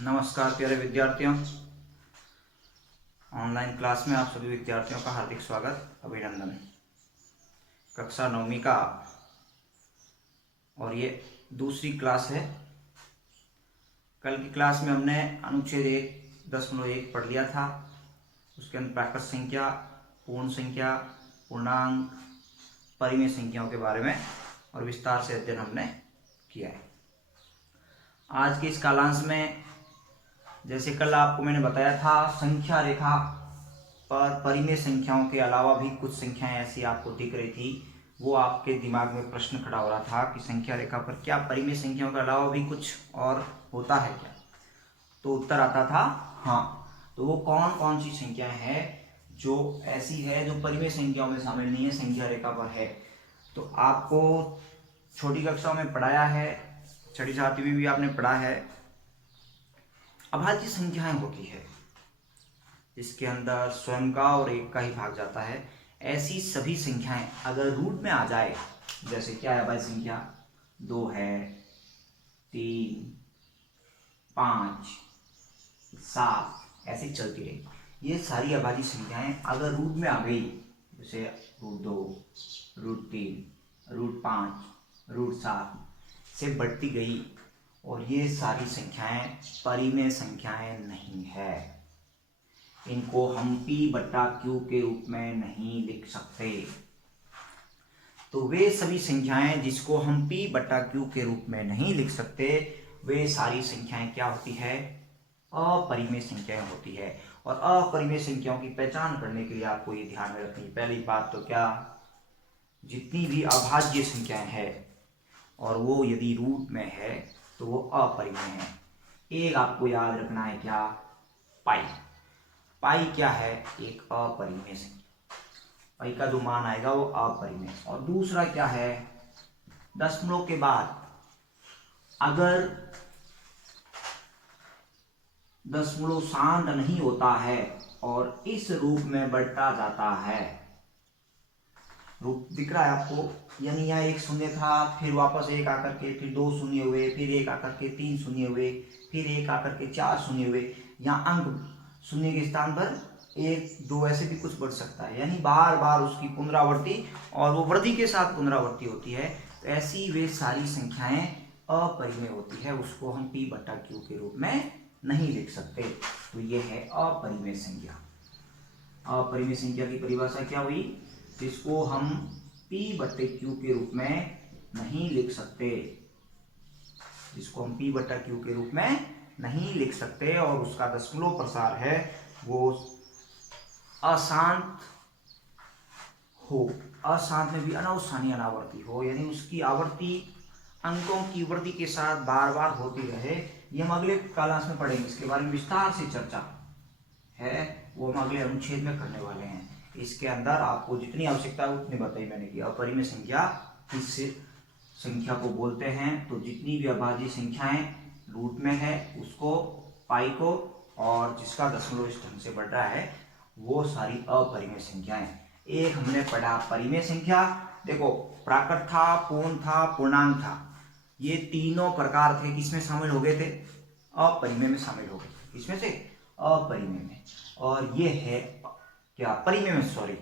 नमस्कार प्यारे विद्यार्थियों। ऑनलाइन क्लास में आप सभी विद्यार्थियों का हार्दिक स्वागत, अभिनंदन। कक्षा 9वीं का और ये दूसरी क्लास है। कल की क्लास में हमने अनुच्छेद 1.1 पढ़ लिया था। उसके अंदर प्राकृत संख्या, पूर्ण संख्या, पूर्णांक, परिमेय संख्याओं के बारे में और विस्तार से अध्ययन हमने किया है। आज के इस कालांश में जैसे कल आपको मैंने बताया था, संख्या रेखा पर परिमेय संख्याओं के अलावा भी कुछ संख्याएं ऐसी आपको दिख रही थी। वो आपके दिमाग में प्रश्न खड़ा हो रहा था कि संख्या रेखा पर क्या परिमेय संख्याओं के अलावा भी कुछ और होता है क्या? तो उत्तर आता था हाँ। तो वो कौन कौन सी संख्याएं हैं जो ऐसी है जो परिमेय संख्याओं में शामिल नहीं है, संख्या रेखा पर है? तो आपको छोटी कक्षाओं में पढ़ाया है, छठी सातवीं में भी आपने पढ़ा है। अभाज्य संख्याएं होती है जिसके अंदर स्वयं का और एक का ही भाग जाता है। ऐसी सभी संख्याएं अगर रूट में आ जाए, जैसे क्या है अभाज्य संख्या, 2 है, 3, 5, 7, ऐसी चलती रही। ये सारी अभाज्य संख्याएं अगर रूट में आ गई, जैसे √2, √3, √5, √7 से बढ़ती गई, और ये सारी संख्याएं परिमेय संख्याएं नहीं है। इनको हम P/Q के रूप में नहीं लिख सकते। तो वे सभी संख्याएं जिसको हम P/Q के रूप में नहीं लिख सकते, वे सारी संख्याएं क्या होती है? अपरिमेय संख्याएं होती है। और अपरिमेय संख्याओं की पहचान करने के लिए आपको ये ध्यान में रखनी है। पहली बात तो क्या, जितनी भी अभाज्य संख्याएं हैं और वो यदि रूट में है तो वो अपरिमेय है। एक आपको याद रखना है क्या, पाई। पाई क्या है? एक अपरिमेय संख्या। पाई का जो मान आएगा वो अपरिमेय। और दूसरा क्या है, दशमलव के बाद अगर दशमलव शांत नहीं होता है और इस रूप में बढ़ता जाता है, रूप दिख रहा है आपको, यानी यहाँ 1 शून्य था, फिर वापस 1 आकर के फिर 2 शून्य हुए, फिर 1 आकर के 3 शून्य हुए, फिर 1 आकर के 4 शून्य हुए। यहाँ अंक शून्य के स्थान पर 1, 2 ऐसे भी कुछ बढ़ सकता है, यानी बार बार उसकी पुनरावृत्ति, और वो वृद्धि के साथ पुनरावृत्ति होती है। तो ऐसी वे सारी संख्याएं अपरिमेय होती है, उसको हम P/Q के रूप में नहीं लिख सकते। तो ये है अपरिमेय संख्या। अपरिमेय संख्या की परिभाषा क्या हुई? जिसको हम P/Q के रूप में नहीं लिख सकते, जिसको हम P/Q के रूप में नहीं लिख सकते, और उसका दशमलव प्रसार है वो अशांत हो, अशांत में भी अनावस्थानीय अनावर्ती हो, यानी उसकी आवर्ती अंकों की वृद्धि के साथ बार बार होती रहे। ये हम अगले क्लास में पढ़ेंगे, इसके बारे में विस्तार से चर्चा है, वो हम अगले अनुच्छेद में करने वाले हैं। इसके अंदर आपको जितनी आवश्यकता है उतनी बताई मैंने कि अपरिमेय संख्या किस संख्या को बोलते हैं। तो जितनी भी अभाज्य संख्याएं रूट में है उसको, पाई को, और जिसका दशमलव इस ढंग से बढ़ रहा है, वो सारी अपरिमेय संख्याएं। एक हमने पढ़ा परिमेय संख्या, देखो प्राकृत था, पूर्ण था, पूर्णांक था, ये तीनों प्रकार थे, किसमें शामिल हो गए थे? अपरिमेय में शामिल हो गए। इसमें से अपरिमेय में। और ये है क्या, परिमेय में, सॉरी,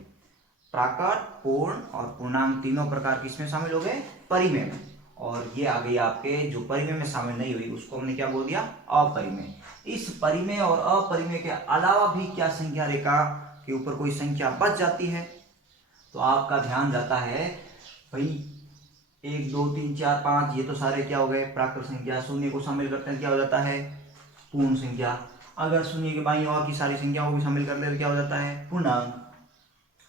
प्राकृत, पूर्ण और पूर्णांक तीनों प्रकार किसमें शामिल हो गए? परिमेय में। और ये आ गई आपके जो परिमेय में शामिल नहीं हुई, उसको हमने क्या बोल दिया? अपरिमेय। इस परिमेय और अपरिमेय के अलावा भी क्या संख्या रेखा के ऊपर कोई संख्या बच जाती है, तो आपका ध्यान जाता है भाई 1, 2, 3, 4, 5, ये तो सारे क्या हो गए? प्राकृत संख्या। शून्य को शामिल करते हैं क्या हो जाता है? पूर्ण संख्या। अगर शून्य के बाईं ओर की सारी संख्याओं को भी शामिल कर ले तो क्या हो जाता है? पूर्णांक।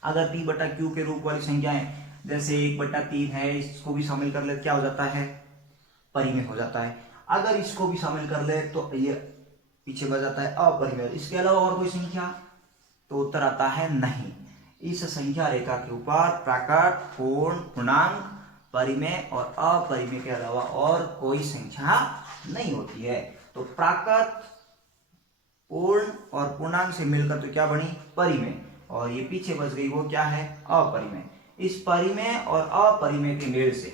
अगर P/Q के रूप वाली संख्याएं जैसे 1/3 है, इसको भी शामिल कर ले तो क्या हो जाता है? परिमेय हो जाता है। अगर इसको भी शामिल कर ले तो ये पीछे बच जाता है अपरिमेय। इसके अलावा और कोई संख्या? तो उत्तर आता है नहीं। इस संख्या रेखा के ऊपर प्राकृत, पूर्ण, पूर्णांक, परिमेय और अपरिमेय के अलावा और कोई संख्या नहीं होती है। तो प्राकृत, पूर्ण और पूर्णांक से मिलकर तो क्या बनी? परिमेय। और ये पीछे बच गई, वो क्या है? अपरिमेय। इस परिमेय और अपरिमेय के मेल से,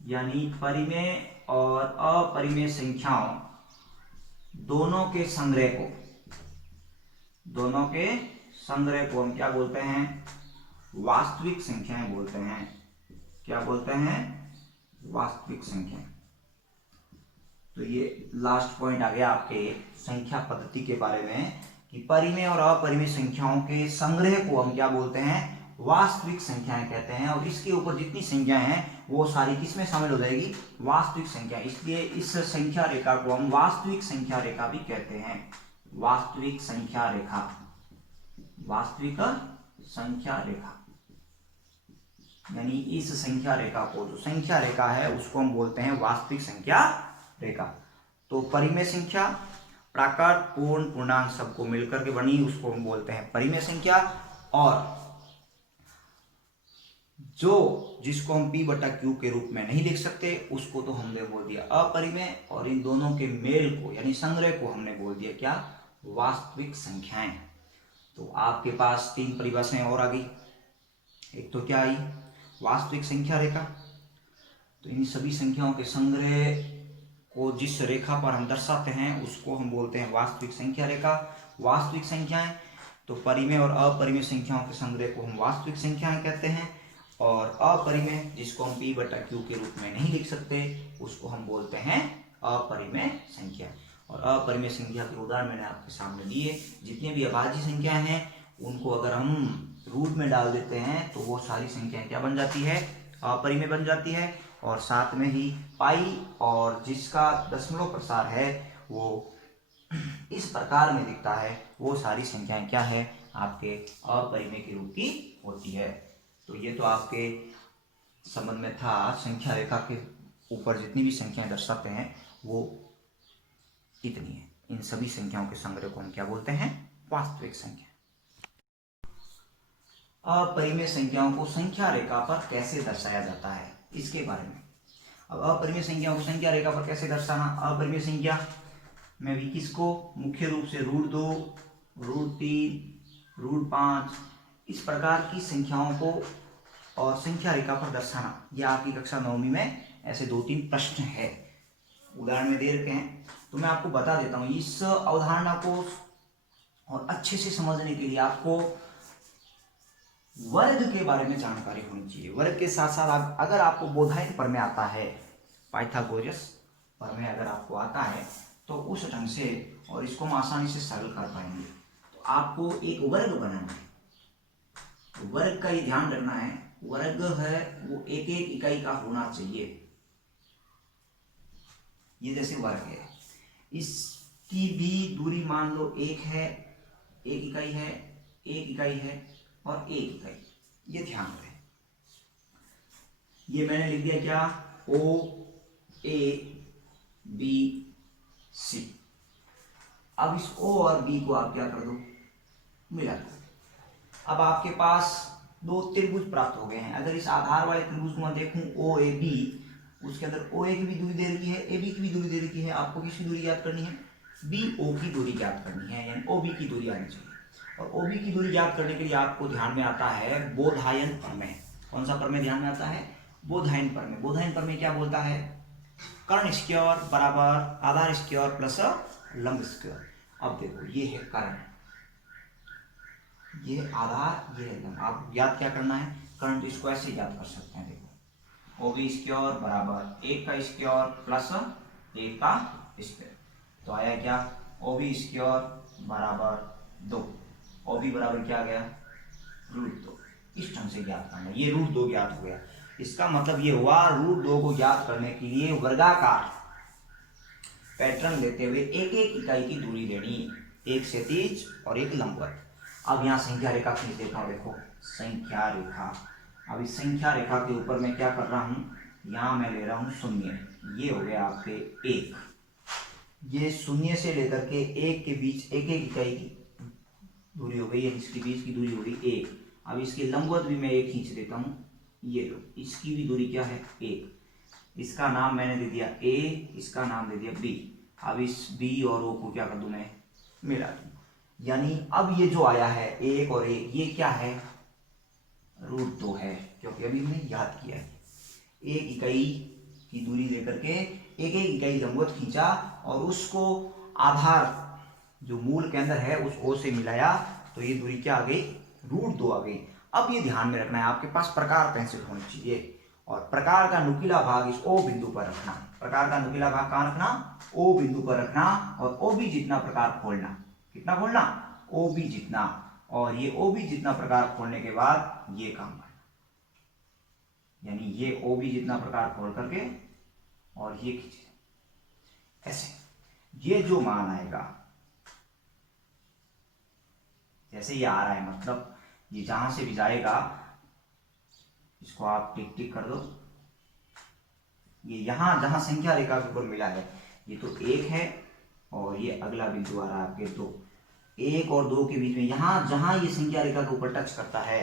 यानी परिमेय और अपरिमेय संख्याओं दोनों के संग्रह को हम क्या बोलते हैं? वास्तविक संख्याएं बोलते हैं। क्या बोलते हैं? वास्तविक संख्या। तो ये लास्ट पॉइंट आ गया आपके संख्या पद्धति के बारे में कि परिमेय और अपरिमेय संख्याओं के संग्रह को हम क्या बोलते हैं? वास्तविक संख्याएं कहते हैं। और इसके ऊपर जितनी संख्याएं हैं वो सारी किसमें शामिल हो जाएगी? वास्तविक संख्या। इसलिए इस संख्या रेखा को हम वास्तविक संख्या रेखा भी कहते हैं। वास्तविक संख्या रेखा, वास्तविक संख्या रेखा, यानी इस संख्या रेखा को, जो संख्या रेखा है उसको हम बोलते हैं वास्तविक संख्या रेखा। तो परिमेय संख्या, प्राकृत, पूर्ण, पूर्णांक सबको मिलकर के बनी, उसको हम बोलते हैं परिमेय संख्या। और जिसको हम p बटा q के रूप में नहीं लिख सकते उसको तो हमने बोल दिया अपरिमेय। और इन दोनों के मेल को यानी संग्रह को हमने बोल दिया क्या? वास्तविक संख्याएं। तो आपके पास 3 परिभाषाएं और आ गई। एक तो क्या आई? वास्तविक संख्या रेखा। तो इन सभी संख्याओं के संग्रह को जिस रेखा पर हम दर्शाते हैं उसको हम बोलते हैं वास्तविक संख्या रेखा। वास्तविक संख्याएं, तो परिमेय और अपरिमेय संख्याओं के संग्रह को हम वास्तविक संख्याएं कहते हैं। और अपरिमेय, जिसको हम p बटा q के रूप में नहीं लिख सकते, उसको हम बोलते हैं अपरिमेय संख्या। और अपरिमेय संख्या के उदाहरण मैंने आपके सामने दिए। जितनी भी अभाज्य संख्याएं हैं उनको अगर हम रूट में डाल देते हैं तो वो सारी संख्याएं क्या बन जाती है? अपरिमेय बन जाती है। और साथ में ही पाई और जिसका दशमलव प्रसार है वो इस प्रकार में दिखता है, वो सारी संख्याएं क्या है? आपके अपरिमेय के रूप की होती है। तो ये तो आपके संबंध में था। संख्या रेखा के ऊपर जितनी भी संख्याएं दर्शाते हैं वो इतनी है। इन सभी संख्याओं के संग्रह को हम क्या बोलते हैं? वास्तविक संख्या। अपरिमेय संख्याओं को संख्या रेखा पर कैसे दर्शाया जाता है इसके बारे में। अब अपरिमेय संख्याओं को संख्या रेखा पर कैसे दर्शाना? अपरिमेय संख्या में भी किसको? मुख्य रूप से √2, √3, √5 इस प्रकार की संख्याओं को और संख्या रेखा पर दर्शाना। यह आपकी कक्षा 9वीं में ऐसे 2-3 प्रश्न है, उदाहरण में दे रखे हैं। तो मैं आपको बता देता हूँ। इस अवधारणा को और अच्छे से समझने के लिए आपको वर्ग के बारे में जानकारी होनी चाहिए। वर्ग के साथ साथ अगर आपको बोधायन प्रमेय आता है, पाइथागोरस प्रमेय अगर आपको आता है तो उस ढंग से और इसको हम आसानी से सरल कर पाएंगे। तो आपको एक वर्ग बनाना है। वर्ग का ही ध्यान रखना है। वर्ग है वो एक एक इकाई का होना चाहिए। ये जैसे वर्ग है, इसकी भी दूरी मान लो 1 है, 1 इकाई है, 1 इकाई है और 1 इकाई। ये ध्यान रहे। ये मैंने लिख दिया क्या? O A B C। अब इस O और B को आप क्या कर दो? मिला दो। अब आपके पास 2 त्रिभुज प्राप्त हो गए हैं। अगर इस आधार वाले त्रिभुज को मैं देखूं OAB, उसके अंदर OA की भी दूरी दे रखी है, AB की भी दूरी दे रखी है। आपको किसकी दूरी ज्ञात करनी है? BO की दूरी ज्ञात करनी है, यानी OB की दूरी आनी चाहिए। और OB की दूरी ज्ञात करने के लिए आपको ध्यान में आता है बोधायन प्रमेय। कौन सा प्रमेय ध्यान में आता है? बोधायन प्रमेय। बोधायन प्रमेय क्या बोलता है? कर्ण स्क्वायर बराबर आधार स्क्वायर प्लस लंब स्क्वायर। अब देखो ये है कर्ण, ये आधार, ये लंब। आप याद क्या करना है? कर्ण, इसको ऐसे याद कर सकते हैं। देखो OB स्क्वायर बराबर 1 का स्क्वायर प्लस 1 का स्क्वायर। तो आया क्या? OB स्क्वायर बराबर 2। OB बराबर क्या आ गया? √2। इस ढंग से ज्ञात करना। ये √2 ज्ञात हो गया। इसका मतलब ये हुआ √2 को ज्ञात करने के लिए वर्गाकार पैटर्न लेते हुए एक एक इकाई की दूरी लेनी, 1 से 30 और 1 लंबवत। अब यहाँ संख्या रेखा खींच देता हूँ। देखो संख्या रेखा। अब इस संख्या रेखा के ऊपर मैं क्या कर रहा हूँ? यहाँ मैं ले रहा हूँ 0। ये हो गया आपके 1। ये 0 से लेकर के 1 के बीच एक एक इकाई की दूरी हो गई, इसके बीच की दूरी हो गई 1। अब इसके लंबवत भी मैं 1 खींच देता हूँ। ये लो, इसकी भी दूरी क्या है? 1। इसका नाम मैंने दे दिया A, इसका नाम दे दिया B। अब इस B और O को क्या कर दूं? मैं मिला दूं। यानी अब ये जो आया है 1 और 1, ये क्या है? √2 है, क्योंकि अभी हमने याद किया है। 1 इकाई की दूरी लेकर के एक एक इकाई लंबवत खींचा और उसको आधार जो मूल केंद्र है उस ओ से मिलाया तो ये दूरी क्या आ गई, √2 आ गई। अब ये ध्यान में रखना है आपके पास प्रकार पेंसिल होनी चाहिए और प्रकार का नुकीला भाग इस ओ बिंदु पर रखना। प्रकार का नुकीला भाग कहाँ रखना, ओ बिंदु पर रखना और ओ बी जितना प्रकार खोलना। कितना खोलना, ओ बी जितना। और ये ओ बी जितना प्रकार खोलने के बाद ये काम करना, यानी ये ओ बी जितना प्रकार खोल करके और ये खींचे ऐसे। ये जो मान आएगा जैसे ये आ रहा है, मतलब ये जहां से भी जाएगा इसको आप टिक टिक कर दो। ये यहां जहां संख्या रेखा के ऊपर मिला है ये तो 1 है और ये अगला बिंदु आ रहा है आपके 2। 1 और 2 के बीच में यहां जहां ये संख्या रेखा के ऊपर टच करता है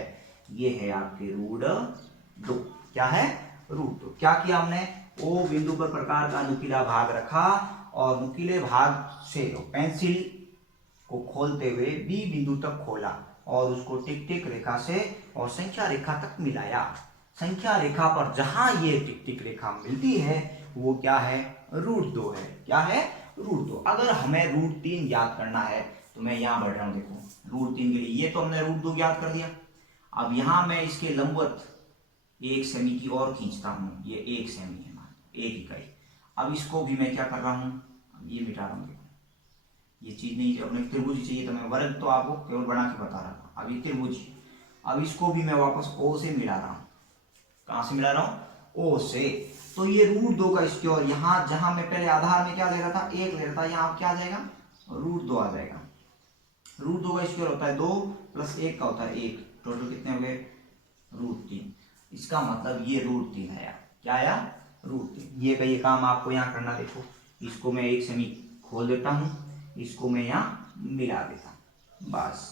ये है आपके √2। क्या है, √2। क्या किया हमने, ओ बिंदु पर प्रकार का नुकीला भाग रखा और नुकीले भाग से पेंसिल को खोलते हुए बी बिंदु तक खोला और उसको टिक टिक रेखा से और संख्या रेखा तक मिलाया। संख्या रेखा पर जहां ये टिक टिक रेखा मिलती है वो क्या है, √2 है। क्या है, √2। अगर हमें √3 याद करना है तो मैं यहां बढ़ रहा हूं, देखो √3 के लिए ये तो हमने √2 याद कर दिया। अब यहां मैं इसके लंबवत 1 सेमी की और खींचता हूं, ये 1 सेमी है, 1 इकाई। अब इसको भी मैं क्या कर रहा हूं, ये मिटा रहा हूं। देखो ये चीज नहीं, अपने त्रिभुज चाहिए तो मैं वर्ग तो आपको केवल बना के बता रहा था, अब ये त्रिभुज। अब इसको भी मैं वापस ओ से मिला रहा हूं। कहां से मिला रहा हूं, ओ से। तो ये √2 का स्क्वायर, यहां जहां मैं पहले आधार में क्या ले रहा था, 1 ले रहा था, यहां क्या आ जाएगा, √2 आ जाएगा। √2 का स्क्वायर होता है 2 + 1 का होता है 1, टोटल कितने हो गए, √3। इसका मतलब ये √3 आया। क्या आया, √3। ये का ये काम आपको यहाँ करना। देखो इसको मैं 1 सेमी खोल देता हूँ, इसको मैं यहाँ मिला देता हूँ, बस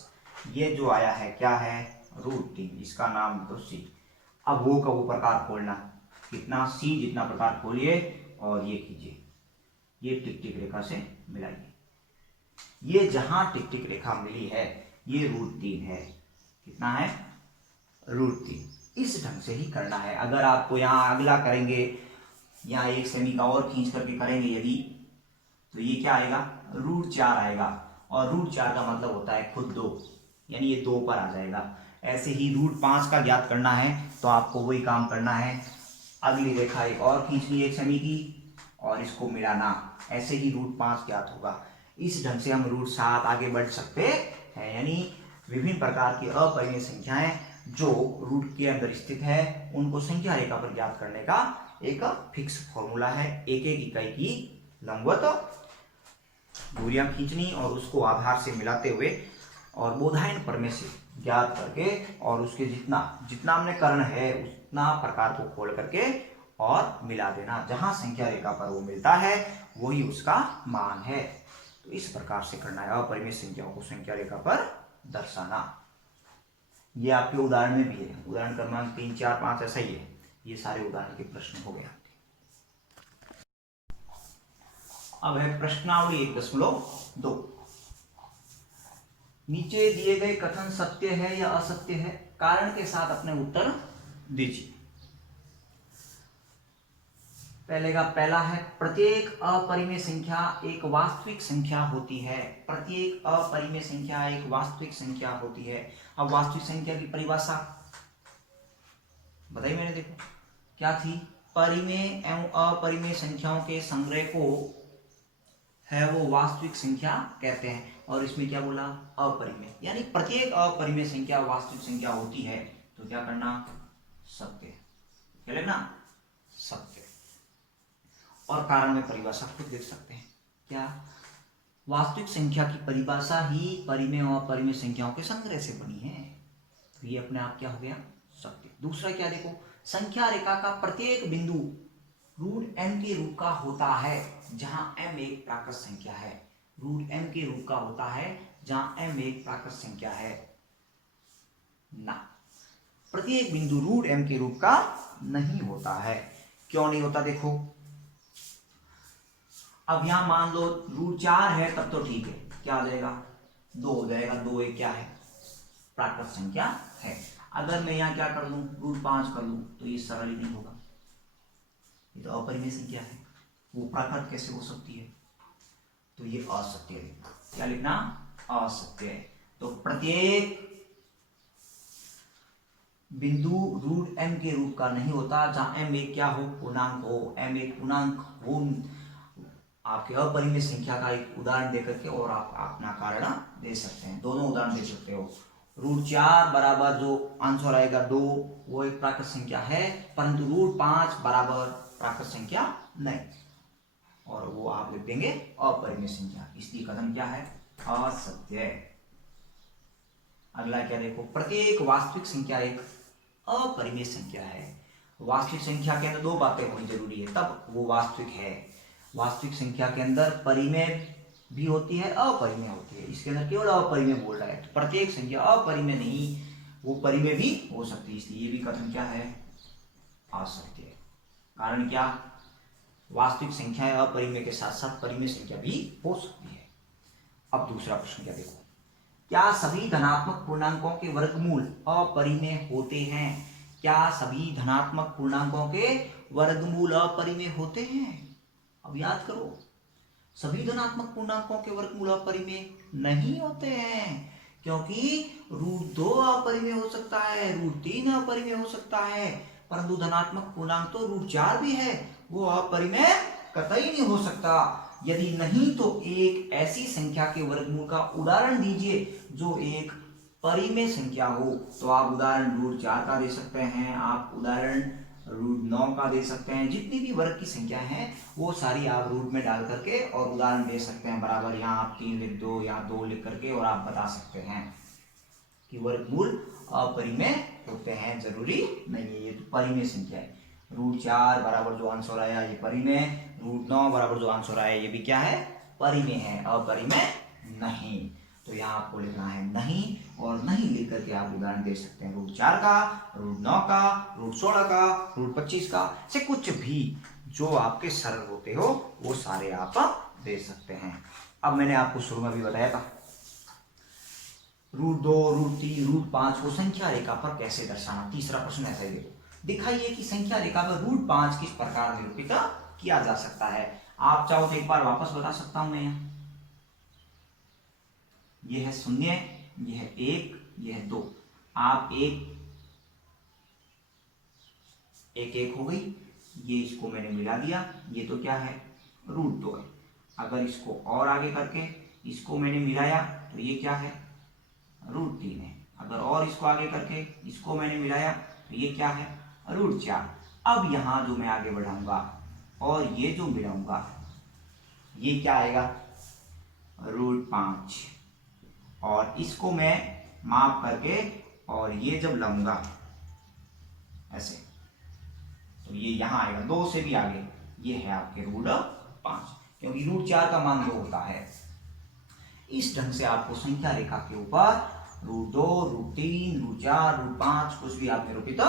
ये जो आया है क्या है, √3। इसका नाम तो सी। अब वो का वो प्रकार खोलना, कितना, सी जितना प्रकार खोलिए और ये कीजिए, ये टिक टिक रेखा से मिलाइए। ये जहां टिक टिक रेखा मिली है ये √3 है। कितना है, √3। इस ढंग से ही करना है। अगर आपको यहाँ अगला करेंगे, यहाँ 1 सेमी का और खींच करके करेंगे यदि, तो ये क्या आएगा, √4 आएगा। और √4 का मतलब होता है खुद 2, यानी ये 2 पर आ जाएगा। ऐसे ही √5 का ज्ञात करना है तो आपको वही काम करना है, अगली रेखा एक और खींचनी 1 सेमी की और इसको मिलाना, ऐसे ही √5 ज्ञात होगा। इस ढंग से हम √7 आगे बढ़ सकते हैं। यानी विभिन्न प्रकार की अपरिमेय संख्याएं जो रूट के अंदर स्थित है उनको संख्या रेखा पर ज्ञात करने का एक फिक्स फॉर्मूला है। एक एक इकाई की लंबवत दूरियां खींचनी और उसको आधार से मिलाते हुए और बोधायन प्रमेय से ज्ञात करके और उसके जितना जितना हमने कर्ण है उतना प्रकार को खोल करके और मिला देना। जहां संख्या रेखा पर वो मिलता है वही उसका मान है। तो इस प्रकार से करना है, अपरिमेय संख्याओं को संख्या रेखा पर दर्शाना। ये आपके उदाहरण में भी है, उदाहरण क्रमांक 3, 4, 5 ऐसा ही है। ये सारे उदाहरण के प्रश्न हो गए आपके। अब है प्रश्नावली 1.2। नीचे दिए गए कथन सत्य है या असत्य है, कारण के साथ अपने उत्तर दीजिए। पहला है, प्रत्येक अपरिमेय संख्या एक वास्तविक संख्या होती है। प्रत्येक अपरिमेय संख्या एक वास्तविक संख्या होती है। अब वास्तविक संख्या की परिभाषा बताई मैंने, देखो क्या थी, परिमेय एवं अपरिमेय संख्याओं के संग्रह को है वो वास्तविक संख्या कहते हैं। और इसमें क्या बोला, अपरिमेय, यानी प्रत्येक अपरिमेय संख्या वास्तविक संख्या होती है। तो क्या करना, सत्य, क्या लिखना, सत्य। और कारण में परिभाषा खुद देख सकते हैं, क्या, वास्तविक संख्या की परिभाषा ही परिमेय और अपरिमेय संख्याओं के संग्रह से बनी है। तो ये अपने आप क्या हो गया, सत्य। दूसरा क्या, देखो, संख्या रेखा का प्रत्येक बिंदु √m के रूप का होता है जहां m एक प्राकृत संख्या है। √m के रूप का होता है जहां m एक प्राकृत संख्या है ना, प्रत्येक बिंदु √m के रूप का नहीं होता है। क्यों नहीं होता, देखो अब यहां मान लो √4 है तब तो ठीक है, क्या आ जाएगा, 2 हो जाएगा। 2 एक क्या है, प्राकृत संख्या है। अगर मैं यहां क्या कर लूं, √5 कर लूं तो ये सरल ही नहीं होगा, ये तो अपरिमेय संख्या है, वो प्राकृत कैसे हो सकती है। तो ये असत्य लिखना। क्या लिखना? असत्य। तो प्रत्येक बिंदु रूट m के रूप का नहीं होता। जहां m एक क्या हो? पूर्णांक हो। m एक पूर्णांक हो आपके अपरिमेय संख्या का एक उदाहरण देकर के और आप अपना कारण दे सकते हैं। दोनों उदाहरण दे सकते हो। √4 बराबर जो आंसर आएगा 2, वो एक प्राकृत संख्या है, परंतु √5 बराबर प्राकृत संख्या नहीं, और वो आप लिख देंगे अपरिमेय संख्या। इसलिए कथन क्या है? असत्य। अगला क्या देखो, प्रत्येक वास्तविक संख्या एक अपरिमेय संख्या है। वास्तविक संख्या के अंदर दो बातें होनी जरूरी है, तब वो वास्तविक है। वास्तविक संख्या के अंदर परिमेय भी होती है, अपरिमेय होती है। इसके अंदर केवल अपरिमेय बोल रहा है। तो प्रत्येक संख्या अपरिमेय नहीं, वो परिमेय भी हो सकती है। इसलिए ये भी कथन क्या है? असत्य। कारण क्या? वास्तविक संख्याएं अपरिमेय के साथ साथ परिमेय संख्या भी हो सकती है। अब दूसरा प्रश्न क्या देखो, क्या सभी धनात्मक पूर्णांकों के वर्गमूल अपरिमेय होते हैं? क्या सभी धनात्मक पूर्णांकों के वर्गमूल अपरिमेय होते हैं? अब याद करो, सभी धनात्मक पूर्णांकों के वर्गमूल अपरिमेय नहीं होते हैं, क्योंकि √2 अपरिमेय हो सकता है, √3 अपरिमेय हो सकता है, परंतु धनात्मक पूर्णांक तो √4 भी है, वो अपरिमेय कतई नहीं हो सकता। यदि नहीं तो एक ऐसी संख्या के वर्गमूल का उदाहरण दीजिए जो एक परिमेय संख्या हो। तो आप उदाहरण √4 का दे सकते हैं, आप उदाहरण √9 का दे सकते हैं। जितनी भी वर्ग की संख्या है वो सारी आप रूट में डाल करके और उदाहरण दे सकते हैं। बराबर यहाँ आप 3 लिख दो, यहाँ 2 लिख करके, और आप बता सकते हैं कि वर्गमूल अपरिमेय होते हैं। जरूरी नहीं है, ये तो परिमेय संख्या है। √4 बराबर जो आंसर आया ये परिमेय, √9 बराबर जो आंसर आया ये भी क्या है? परिमेय है, अपरिमेय नहीं। तो यहाँ आपको लिखना है नहीं, और नहीं लिख करके आप उदाहरण दे सकते हैं √4 का, √9 का, √16 का, √25 का, से कुछ भी जो आपके सरल होते हो वो सारे आप दे सकते हैं। अब मैंने आपको शुरू में भी बताया था √2, √3, √5 को संख्या रेखा पर कैसे दर्शाना। तीसरा प्रश्न ऐसा ही देखो, दिखाइए कि संख्या रेखा पर √5 किस प्रकार निरूपित किया जा सकता है। आप चाहो तो एक बार वापस बता सकता हूं मैं। यहाँ ये है 0, ये है 1, ये है 2। आप एक हो गई, ये इसको मैंने मिला दिया, ये तो क्या है? √2 है। अगर इसको और आगे करके इसको मैंने मिलाया तो ये क्या है? √3 है। अगर और इसको आगे करके इसको मैंने मिलाया तो ये क्या है? √4। अब यहां जो मैं आगे बढ़ाऊंगा और ये जो मिलाऊंगा ये क्या आएगा? √5। और इसको मैं माफ करके और ये जब लाऊंगा ऐसे तो ये यहां आएगा 2 से भी आगे, ये है आपके √5, क्योंकि √4 का मान 2 होता है। इस ढंग से आपको संख्या रेखा के ऊपर √2, √3, √4, √5 कुछ भी आप निरूपित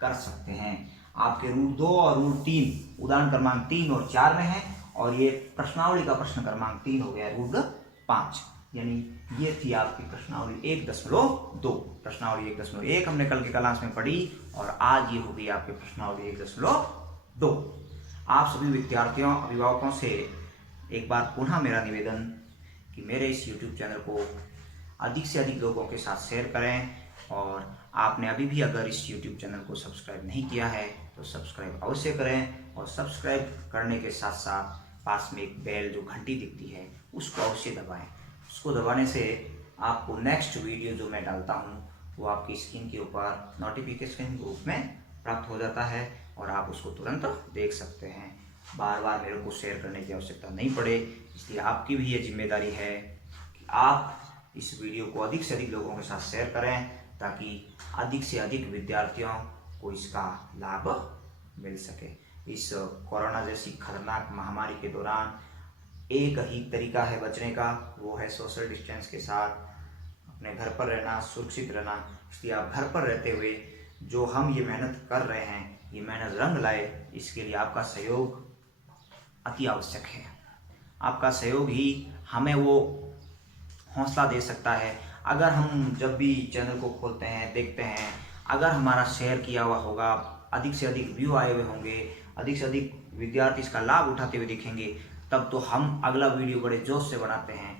कर सकते हैं। आपके √2 और √3 उदाहरण क्रमांक 3 और 4 में है, और ये प्रश्नावली का प्रश्न क्रमांक 3 हो गया √5। यानी ये थी आपकी प्रश्नावली 1.2। प्रश्नावली 1.1 हमने कल के क्लास में पढ़ी, और आज ये होगी आपकी प्रश्नावली 1.2। आप सभी विद्यार्थियों, अभिभावकों से एक बार पुनः मेरा निवेदन कि मेरे इस YouTube चैनल को अधिक से अधिक लोगों के साथ शेयर करें, और आपने अभी भी अगर इस YouTube चैनल को सब्सक्राइब नहीं किया है तो सब्सक्राइब अवश्य करें, और सब्सक्राइब करने के साथ साथ पास में एक बेल जो घंटी दिखती है उसको अवश्य दबाएं। उसको दबाने से आपको नेक्स्ट वीडियो जो मैं डालता हूँ वो आपकी स्क्रीन के ऊपर नोटिफिकेशन के रूप में प्राप्त हो जाता है, और आप उसको तुरंत देख सकते हैं। बार बार मेरे को शेयर करने की आवश्यकता नहीं पड़े, इसलिए आपकी भी ये जिम्मेदारी है कि आप इस वीडियो को अधिक से अधिक लोगों के साथ शेयर करें, ताकि अधिक से अधिक विद्यार्थियों को इसका लाभ मिल सके। इस कोरोना जैसी खतरनाक महामारी के दौरान एक ही तरीका है बचने का, वो है सोशल डिस्टेंस के साथ अपने घर पर रहना, सुरक्षित रहना। इसलिए आप घर पर रहते हुए जो हम ये मेहनत कर रहे हैं, ये मेहनत रंग लाए, इसके लिए आपका सहयोग अति आवश्यक है। आपका सहयोग ही हमें वो हौसला दे सकता है। अगर हम जब भी चैनल को खोलते हैं, देखते हैं, अगर हमारा शेयर किया हुआ होगा, अधिक से अधिक व्यू आए हुए होंगे, अधिक से अधिक विद्यार्थी इसका लाभ उठाते हुए दिखेंगे, तब तो हम अगला वीडियो बड़े जोश से बनाते हैं,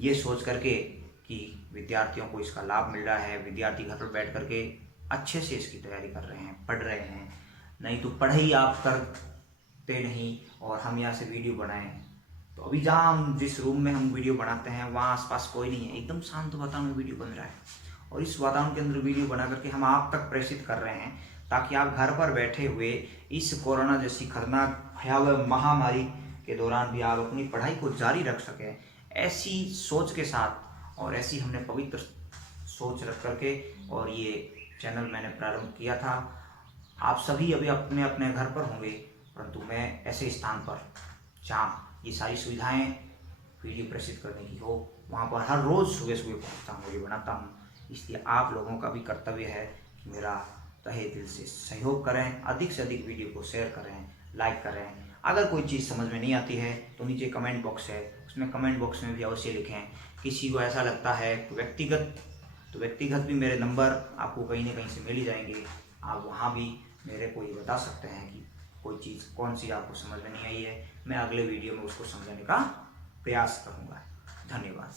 ये सोच करके कि विद्यार्थियों को इसका लाभ मिल रहा है, विद्यार्थी घर पर बैठ करके अच्छे से इसकी तैयारी कर रहे हैं, पढ़ रहे हैं। नहीं तो पढ़ाई आप करते नहीं और हम यहाँ से वीडियो बनाएं। तो अभी जहाँ हम जिस रूम में हम वीडियो बनाते हैं वहाँ आसपास कोई नहीं है, एकदम शांत वातावरण में वीडियो बन रहा है, और इस वातावरण के अंदर वीडियो बना करके हम आप तक प्रेषित कर रहे हैं, ताकि आप घर पर बैठे हुए इस कोरोना जैसी खतरनाक भयावह महामारी के दौरान भी आप अपनी पढ़ाई को जारी रख सकें। ऐसी सोच के साथ और ऐसी हमने पवित्र सोच रख करके और ये चैनल मैंने प्रारंभ किया था। आप सभी अभी अपने अपने घर पर होंगे, परंतु मैं ऐसे स्थान पर जहाँ ये सारी सुविधाएं वीडियो प्रेषित करने की हो, वहाँ पर हर रोज़ सुबह सुबह पहुँचता हूँ, वीडियो बनाता हूँ। इसलिए आप लोगों का भी कर्तव्य है कि मेरा तहे दिल से सहयोग करें, अधिक से अधिक वीडियो को शेयर करें, लाइक करें। अगर कोई चीज़ समझ में नहीं आती है तो नीचे कमेंट बॉक्स है, उसमें कमेंट बॉक्स में भी अवश्य लिखें। किसी को ऐसा लगता है तो व्यक्तिगत भी मेरे नंबर आपको कहीं ना कहीं से मिल ही जाएंगे। आप वहाँ भी मेरे को ये बता सकते हैं कि कोई चीज़ कौन सी आपको समझ में नहीं आई है, मैं अगले वीडियो में उसको समझाने का प्रयास करूँगा। धन्यवाद।